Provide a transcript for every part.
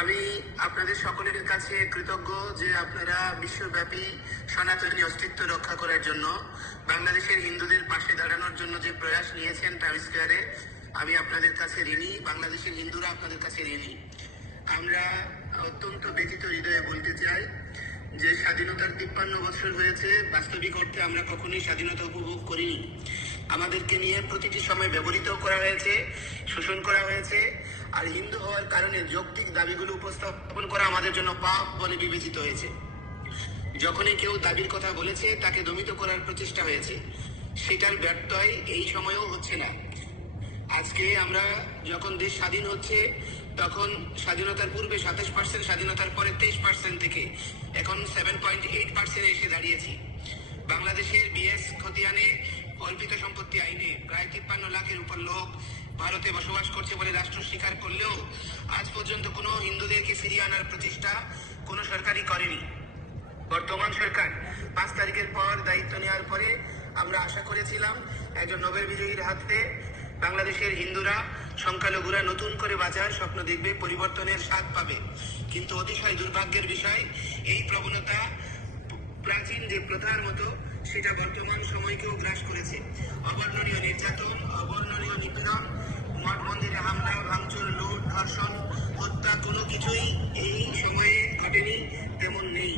আমি আপনাদের সকলের কাছে কৃতজ্ঞ যে আপনারা বিশ্বব্যাপী সনাতনী অস্তিত্ব রক্ষা করার জন্য বাংলাদেশের হিন্দুদের পাশে দাঁড়ানোর জন্য যে প্রয়াস নিয়েছেন টাইম স্কোয়ারে আমি আপনাদের কাছে ঋণী, বাংলাদেশের হিন্দুরা আপনাদের কাছে ঋণী। আমরা অত্যন্ত ব্যথিত হৃদয়ে বলতে চাই যে স্বাধীনতার তিপ্পান্ন বছর হয়েছে, বাস্তবিক অর্থে আমরা কখনোই স্বাধীনতা উপভোগ করিনি। আমাদেরকে নিয়ে প্রতিটি সময় ব্যবহৃত করা হয়েছে, শোষণ করা হয়েছে, আর হিন্দু হওয়ার কারণে যৌক্তিক দাবিগুলো উপস্থাপন করা আমাদের জন্য পাপ বলে বিবেচিত হয়েছে। যখনই কেউ দাবির কথা বলেছে, তাকে দমিত করার প্রচেষ্টা হয়েছে। সেটার ব্যর্থয় এই সময়েও হচ্ছে না। আজকে আমরা যখন দেশ স্বাধীন হচ্ছে, তখন স্বাধীনতার পূর্বে সাতাশ পার্সেন্ট স্বাধীনতার পরে তেইশ পার্সেন্ট থেকে এখন সেভেন পয়েন্ট এইট পার্সেন্ট এসে দাঁড়িয়েছি। বাংলাদেশের বিএস খতিয়ানে কল্পিত সম্পত্তি আইনে প্রায় তিপ্পান্ন লাখের উপর লোক ভারতে বসবাস করছে বলে রাষ্ট্র স্বীকার করলেও আজ পর্যন্ত কোনো হিন্দুদেরকে ফিরিয়ে আনার প্রচেষ্টা কোনো সরকারই করেনি। বর্তমান সরকার পাঁচ তারিখের পর দায়িত্ব নেওয়ার পরে আমরা আশা করেছিলাম একজন নোবেল বিজয়ীর হাতে বাংলাদেশের হিন্দুরা সংখ্যালঘুরা নতুন করে বাঁচার স্বপ্ন দেখবে, পরিবর্তনের স্বাদ পাবে। কিন্তু অতিশয় দুর্ভাগ্যের বিষয়, এই প্রবণতা প্রাচীন যে প্রথার মতো সেটা বর্তমান সময়কেও গ্রাস করেছে। অবর্ণনীয় নির্যাতন, অবর্ণনীয় নিপীড়ন মঠ মন্দিরে হামলা, ভাঙচুর, লুট, ধর্ষণ, হত্যা কোনো কিছুই এই সময়ে ঘটেনি তেমন নেই।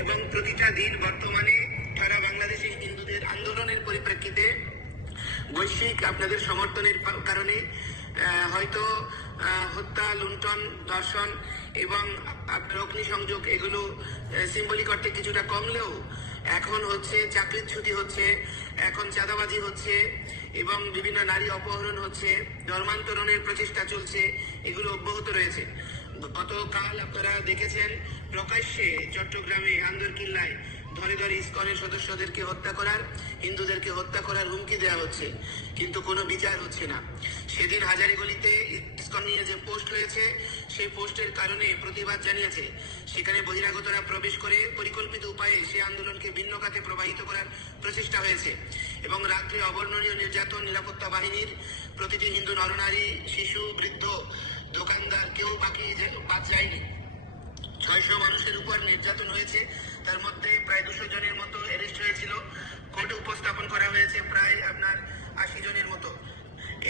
এবং প্রতিটা দিন বর্তমানে সারা বাংলাদেশে হিন্দুদের আন্দোলনের পরিপ্রেক্ষিতে বৈশ্বিক আপনাদের সমর্থনের কারণে হয়তো হত্যা, লুণ্ঠন, ধর্ষণ এবং অগ্নিসংযোগ এগুলো সিম্বলিক অর্থে কিছুটা কমলেও এখন হচ্ছে চাকরির ছুটি হচ্ছে, এখন চাঁদাবাজি হচ্ছে এবং বিভিন্ন নারী অপহরণ হচ্ছে, ধর্মান্তরণের প্রচেষ্টা চলছে, এগুলো অব্যাহত রয়েছে। গতকাল আপনারা দেখেছেন, প্রকাশ্যে চট্টগ্রামে আন্দরকিল্লায় ধরে ধরে ইস্কনের সদস্যদেরকে হত্যা করার, হিন্দুদেরকে হত্যা করার হুমকি দেওয়া হচ্ছে, কিন্তু কোনো বিচার হচ্ছে না। সেদিন হাজারিগলিতে ইস্কন নিয়ে যে পোস্ট হয়েছে সেই পোস্টের কারণে প্রতিবাদ জানিয়েছে। সেখানে বহিরাগতরা প্রবেশ করে পরিকল্পিত উপায়ে সেই আন্দোলনকে ভিন্ন খাতে প্রবাহিত করার প্রচেষ্টা হয়েছে। এবং রাত্রে অবর্ণনীয় নির্যাতন, নিরাপত্তা বাহিনীর প্রতিটি হিন্দু নরনারী, শিশু, বৃদ্ধ, দোকানদার, কেউ বাকি বাদ যায়নি। ছয়শো মানুষের উপর নির্যাতন হয়েছে। তার মধ্যে প্রায় দুশো জনের মতো অ্যারেস্ট হয়েছিল। কোর্টে উপস্থাপন করা হয়েছে প্রায় আপনার আশি জনের মতো।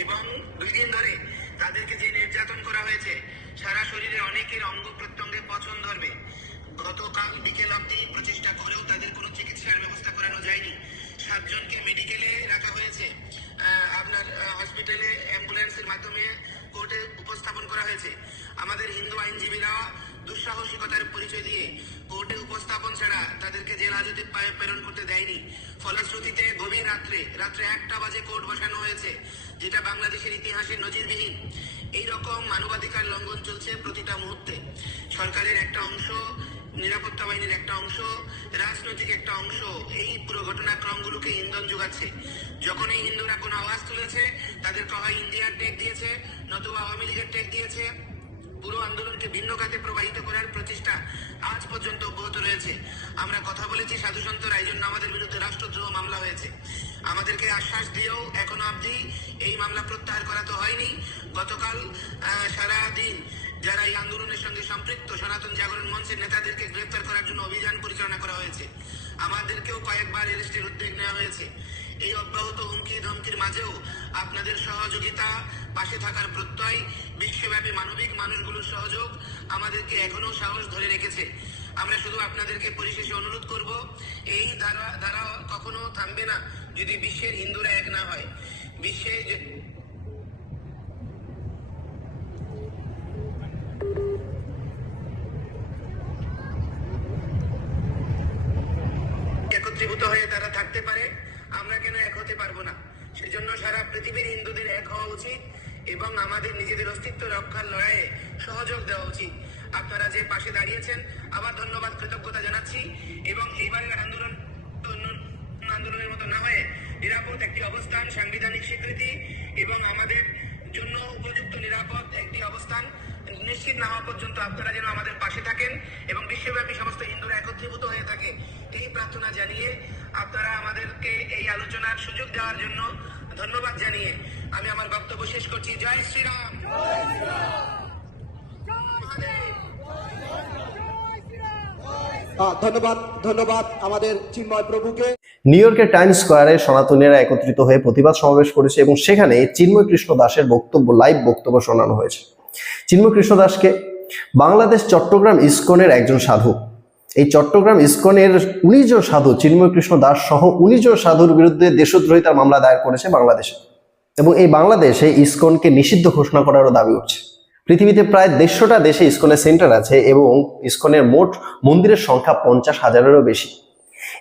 এবং দুই দিন ধরে তাদেরকে যে নির্যাতন করা হয়েছে, সারা শরীরে অনেকের অঙ্গ প্রত্যঙ্গে পছন্দ ধরবে। গতকাল বিকেল অব্দি প্রচেষ্টা করেও তাদের কোনো চিকিৎসার ব্যবস্থা করানো যায়নি। সাতজনকে মেডিকেলে রাখা হয়েছে। আপনার হসপিটালে অ্যাম্বুলেন্সের মাধ্যমে কোর্টে উপস্থাপন করা হয়েছে। আমাদের হিন্দু আইনজীবীরা দুঃসাহসিকতার পরিচয় দিয়ে কোর্টে উপস্থাপন ছাড়া তাদেরকে জেল হাজতে পায়ে- প্রেরণ করতে দেয়নি। ফলশ্রুতিতে গভীর রাত্রে রাত্রে একটা বাজে কোর্ট বসানো হয়েছে, যেটা বাংলাদেশের ইতিহাসে নজিরবিহীন। এই রকম মানবাধিকার লঙ্ঘন চলছে প্রতিটা মুহূর্তে। সরকারের একটা অংশ, নিরাপত্তা বাহিনীর একটা অংশ, রাজনৈতিক একটা অংশ, এই পুরো ঘটনাক্রমগুলোকে ইন্ধন যোগাচ্ছে। যখন এই হিন্দুরা কোনো আওয়াজ তুলেছে, তাদেরকে হয় ইন্ডিয়ার টেক দিয়েছে, নতুবা আওয়ামী লীগের টেক দিয়েছে। পুরো আন্দোলনকে ভিন্ন খাতে প্রবাহিত করার প্রচেষ্টা আজ পর্যন্ত অব্যাহত রয়েছে। আমরা কথা বলেছি সাধু সন্তরা এই জন্য আমাদের বিরুদ্ধে রাষ্ট্রদ্রোহ মামলা হয়েছে। আমাদেরকে আশ্বাস দিয়েও এখনও অবধি এই মামলা প্রত্যাহার করা তো হয়নি। গতকাল আহ, সারা দিন যারা এই আন্দোলনের সঙ্গে সম্পৃক্ত সনাতন জাগরণ মঞ্চের নেতাদেরকে গ্রেপ্তার করার জন্য অভিযান পরিচালনা করা হয়েছে। আমাদেরকেও কয়েকবার অ্যারেস্টের উদ্যোগ নেওয়া হয়েছে। এই অব্যাহত হুমকি ধমকির মাঝেও আপনাদের সহযোগিতা, পাশে থাকার প্রত্যয়, বিশ্বব্যাপী মানবিক মানুষগুলোর সহযোগ আমাদেরকে এখনও সাহস ধরে রেখেছে। আমরা শুধু আপনাদেরকে পরিশেষে অনুরোধ করব, এই ধারা ধারা কখনো থামবে না যদি বিশ্বের হিন্দুরা এক না হয়। বিশ্বে একত্রীভূত হয়ে তারা থাকতে পারে। আমরা কেন এক হতে পারব না? সেজন্য সারা পৃথিবীর হিন্দুদের এক হওয়া উচিত এবং আমাদের নিজেদের অস্তিত্ব রক্ষার লড়াইয়ে সহযোগ দেওয়া উচিত। আপনারা যে পাশে দাঁড়িয়েছেন, আবার ধন্যবাদ, কৃতজ্ঞতা জানাচ্ছি এবং এইবারের আন্দোলন আন্দোলনের মতো না হয়ে নিরাপদ একটি অবস্থান, সাংবিধানিক স্বীকৃতি এবং আমাদের জন্য উপযুক্ত নিরাপদ একটি অবস্থান নিশ্চিত না হওয়া পর্যন্ত আপনারা যেন আমাদের পাশে থাকেন এবং বিশ্বব্যাপী সমস্ত হিন্দুরা একত্রীভূত হয়ে থাকে। এই প্রার্থনা জানিয়ে আপনারা আমাদেরকে এই আলোচনার সুযোগ দেওয়ার জন্য ধন্যবাদ জানিয়ে আমি আমার বক্তব্য শেষ করছি। জয় শ্রীরাম। ধন্যবাদ ধন্যবাদ আমাদের চিন্ময় প্রভুকে। নিউ ইয়র্কের টাইমস স্কোয়ারে সনাতনীরা একত্রিত হয়ে প্রতিবাদ সমাবেশ করেছে এবং সেখানে চিন্ময় কৃষ্ণ দাসের বক্তব্য লাইভ বক্তব্য শোনানো হয়েছে। চিন্ময় কৃষ্ণ দাসকে বাংলাদেশ চট্টগ্রাম ইস্কনের একজন সাধু। এই চট্টগ্রাম ইস্কনের উনিশ জন সাধু, চিন্ময় কৃষ্ণ দাস সহ উনিশ জন সাধুর বিরুদ্ধে দেশদ্রোহিতার মামলা দায়ের করেছে বাংলাদেশে। এবং এই বাংলাদেশে ইস্কনকে নিষিদ্ধ ঘোষণা করারও দাবি উঠছে। পৃথিবীতে প্রায় দেড়শোটা দেশে ইস্কনের সেন্টার আছে এবং ইস্কনের মোট মন্দিরের সংখ্যা পঞ্চাশ হাজারেরও বেশি।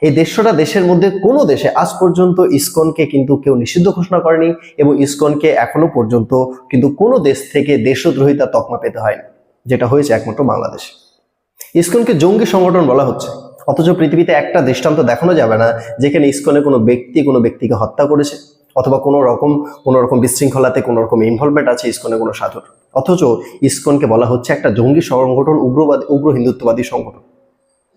এই দেড়শোটা দেশের মধ্যে কোনো দেশে আজ পর্যন্ত ইস্কনকে কিন্তু কেউ নিষিদ্ধ ঘোষণা করেনি এবং ইস্কনকে এখনও পর্যন্ত কিন্তু কোনো দেশ থেকে দেশদ্রোহিতা তকমা পেতে হয়নি, যেটা হয়েছে একমাত্র বাংলাদেশে। ইসকনকে জঙ্গি সংগঠন বলা হচ্ছে। অথচ পৃথিবীতে একটা দৃষ্টান্ত দেখানো যাবে না, যেখানে ইসকনে কোনো ব্যক্তি কোনো ব্যক্তিকে হত্যা করেছে, অথবা কোনো রকম কোনো রকম বিশৃঙ্খলাতে কোনো রকম ইনভলভমেন্ট আছে ইসকনে কোনো সাধুর। অথচ ইসকনকে বলা হচ্ছে একটা জঙ্গি সংগঠন, উগ্রবাদী, উগ্র হিন্দুত্ববাদী সংগঠন।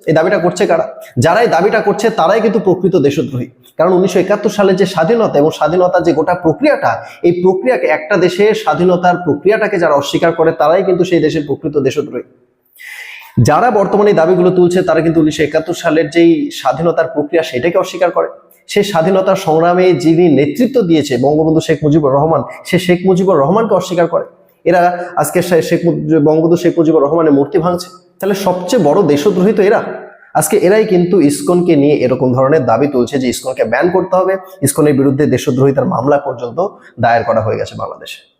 এই দাবিটা করছে কারা? যারাই দাবিটা করছে, তারাই কিন্তু প্রকৃত দেশদ্রোহী। কারণ উনিশশো একাত্তর সালে যে স্বাধীনতা এবং স্বাধীনতার যে গোটা প্রক্রিয়াটা, এই প্রক্রিয়াকে একটা দেশের স্বাধীনতার প্রক্রিয়াটাকে যারা অস্বীকার করে, তারাই কিন্তু সেই দেশের প্রকৃত দেশদ্রোহী। যারা বর্তমানে দাবিগুলো তুলছে, তারা কিন্তু উনিশশো একাত্তর সালের যেই স্বাধীনতার প্রক্রিয়া সেটাকে অস্বীকার করে। সেই স্বাধীনতার সংগ্রামে যিনি নেতৃত্ব দিয়েছে বঙ্গবন্ধু শেখ মুজিবুর রহমান, সে শেখ মুজিবুর রহমানকে অস্বীকার করে। এরা আজকে শেখ বঙ্গবন্ধু শেখ মুজিবুর রহমানের মূর্তি ভাঙছে। তাহলে সবচেয়ে বড় দেশদ্রোহী তো এরা। আজকে এরাই কিন্তু ইসকনকে নিয়ে এরকম ধরনের দাবি তুলছে যে ইসকনকে ব্যান করতে হবে। ইসকনের বিরুদ্ধে দেশদ্রোহিতার মামলা পর্যন্ত দায়ের করা হয়ে গেছে বাংলাদেশে।